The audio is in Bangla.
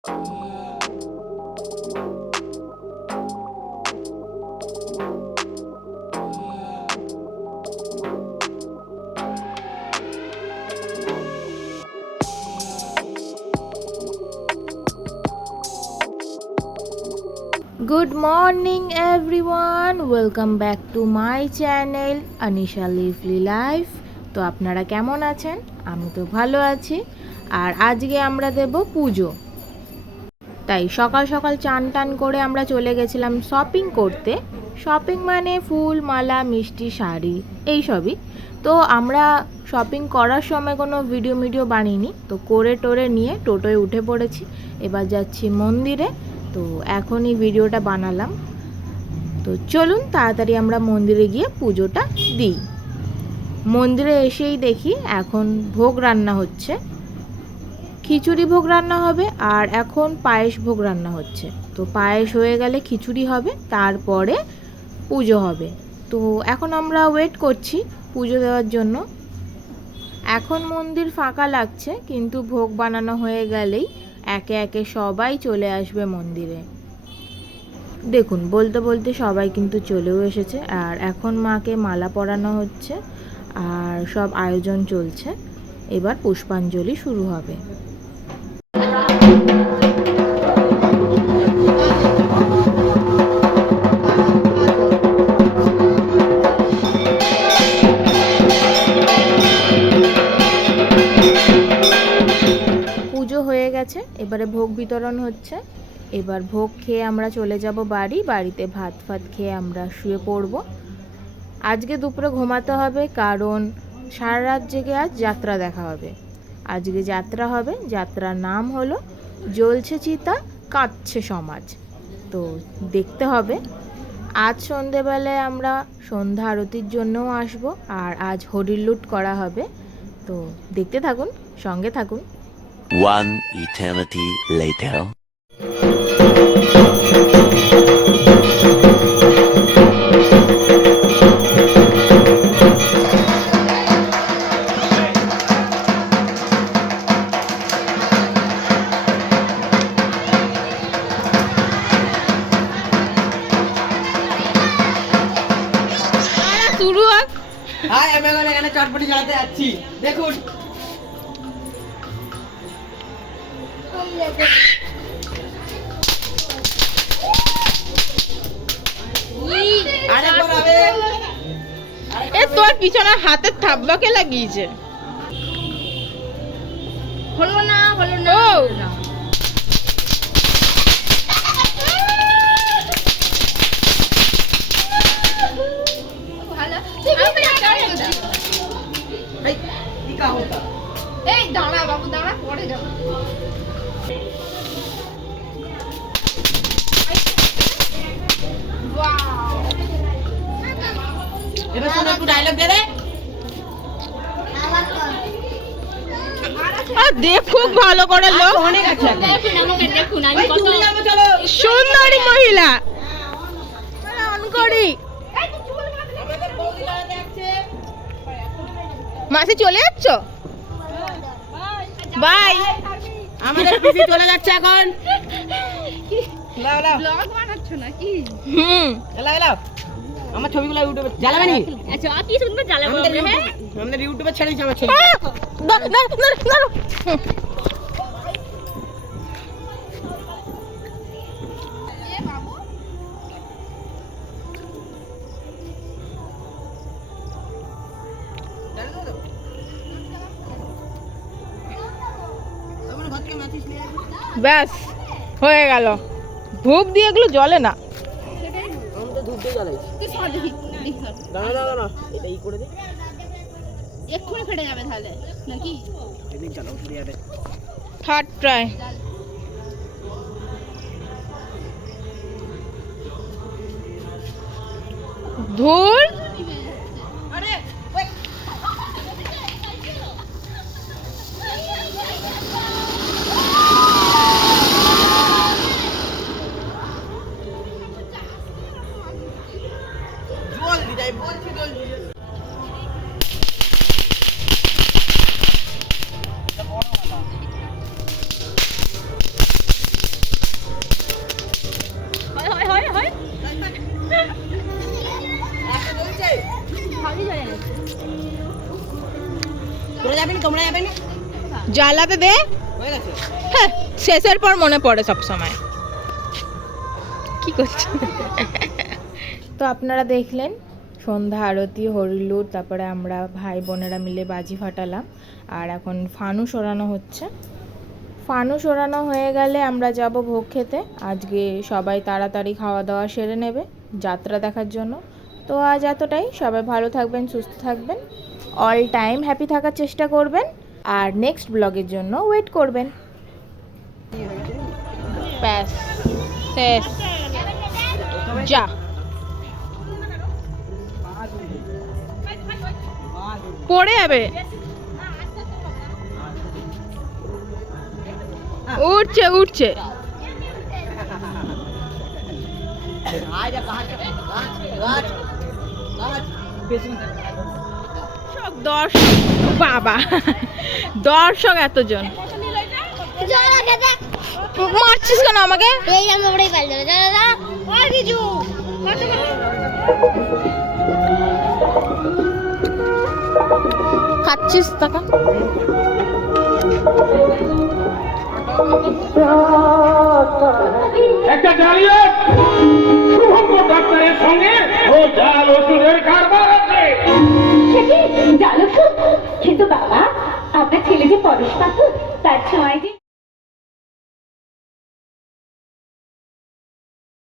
Good morning everyone, welcome back to my channel Anisha Lively Life। তো আপনারা কেমন আছেন? আমি তো ভালো আছি। আর আজকে আমরা দেব পুজো, তাই সকাল সকাল চান টান করে আমরা চলে গেছিলাম শপিং করতে। শপিং মানে ফুল মালা মিষ্টি শাড়ি এইসবই। তো আমরা শপিং করার সময় কোনো ভিডিও বানিয়েনি, তো করে টোরে নিয়ে টোটোয় উঠে পড়েছি। এবার যাচ্ছি মন্দিরে, তো এখনই ভিডিওটা বানালাম। তো চলুন তাড়াতাড়ি আমরা মন্দিরে গিয়ে পুজোটা দিই। মন্দিরে এসেই দেখি এখন ভোগ রান্না হচ্ছে, খিচুড়ি ভোগ রান্না হবে আর এখন পায়েস ভোগ রান্না হচ্ছে। তো পায়েস হয়ে গেলে খিচুড়ি হবে, তারপরে পুজো হবে। তো এখন আমরা ওয়েট করছি পুজো দেওয়ার জন্য। এখন মন্দির ফাঁকা লাগছে, কিন্তু ভোগ বানানো হয়ে গেলেই একে একে সবাই চলে আসবে মন্দিরে। দেখুন বলতে বলতে সবাই কিন্তু চলেও এসেছে। আর এখন মাকে মালা পরানো হচ্ছে আর সব আয়োজন চলছে। এবার পুষ্পাঞ্জলি শুরু হবে। পুজো হয়ে গেছে, এবারে ভোগ বিতরণ হচ্ছে। এবার ভোগ খেয়ে আমরা চলে যাব বাড়িতে ভাত খেয়ে আমরা শুয়ে পড়ব। আজকে দুপুরে ঘুমাতে হবে, কারণ সারা রাত জেগে আজ যাত্রা দেখা হবে। আজকে যাত্রা হবে, যাত্রার নাম হলো জ্বলছে চিতা কাঁদছে সমাজ। তো দেখতে হবে। আজ সন্ধেবেলায় আমরা সন্ধ্যা আরতির জন্যও আসব, আর আজ হরির লুট করা হবে। তো দেখতে থাকুন, সঙ্গে থাকুন। One eternity later. শুরু হোক। হাই, আমি এখন এখানে চটপটি চালাতে যাচ্ছি। দেখুন এ তোর পিছনে হাতের থাব্বাকে লাগিয়েছে। হলো না এই দাঁড়া বাবু দাঁড়া, পরে যাবো। এবার শোনো, একটু ডায়লগ দে রে। দেখুক ভালো করে লোক। অনেক আছে এখন। দেখুন আমাকে, দেখুন আমি ওই কত তুমি যাবো, চলো। সুন্দরী মহিলা অন করি। আমাদের বৌদি চালাতে যাচ্ছে। মাসি চলে যাচ্ছ? বাই। আমাদের পিসি চলে যাচ্ছে এখন। লাও লাও ব্লগ বানাচ্ছ নাকি? লাও আমার ছবিগুলো ইউটিউবে জ্বালাবে নি? আচ্ছা কি সুন্দর জ্বালাবো আমাদের ইউটিউবে ছেড়ে দিয়েছে আমার ছবি। ব্যাস হয়ে গেল। ধূপ দিয়ে এগুলো জ্বলে না। আমি তো ধূপ দিয়ে জ্বালাই। তুই সর দেখি, দাঁড়া এটা ই করে দে। এক্ষুনি ফেটে যাবে তাহলে নাকি? এদিক চালাও, ঘুরে যাবে। Third try. ধুর, আরে জল দিই বলছি, জল দিই। তোমরা যাবে না? জ্বালাতে দে। হয়ে গেছে। হ্যাঁ, শেষের পর মনে পড়ে সব সময়। কি করছে? তো আপনারা দেখলেন সন্ধ্যা আরতি, হরিলুট, তারপরে আমরা ভাই বোনেরা মিলে বাজি ফাটালাম। আর এখন ফানুস ওড়ানো হচ্ছে। ফানুস ওড়ানো হয়ে গেলে আমরা যাব ভোগ খেতে। আজকে সবাই তাড়াতাড়ি খাওয়া দাওয়া সেরে নেবে যাত্রা দেখার জন্য। তো আজ এতটাই। সবাই ভালো থাকবেন, সুস্থ থাকবেন, অল টাইম হ্যাপি থাকার চেষ্টা করবেন, আর নেক্সট ব্লগের জন্য ওয়েট করবেন। ব্যাস শেষ। যা পড়ে যাবে। উঠছে উঠছে। দর্শক বাবা, দর্শক এতজন মারছিস কেন আমাকে? খাচ্ছিস টাকা? একটা দাঁড়িয়ে শুভঙ্গ ডাক্তারের সঙ্গে ও জাল ওষুধের কারবার আছে। জানো কিন্তু বাবা, আপনার ছেলে যে পরশ পাথর, তার ছোঁয়ায় যে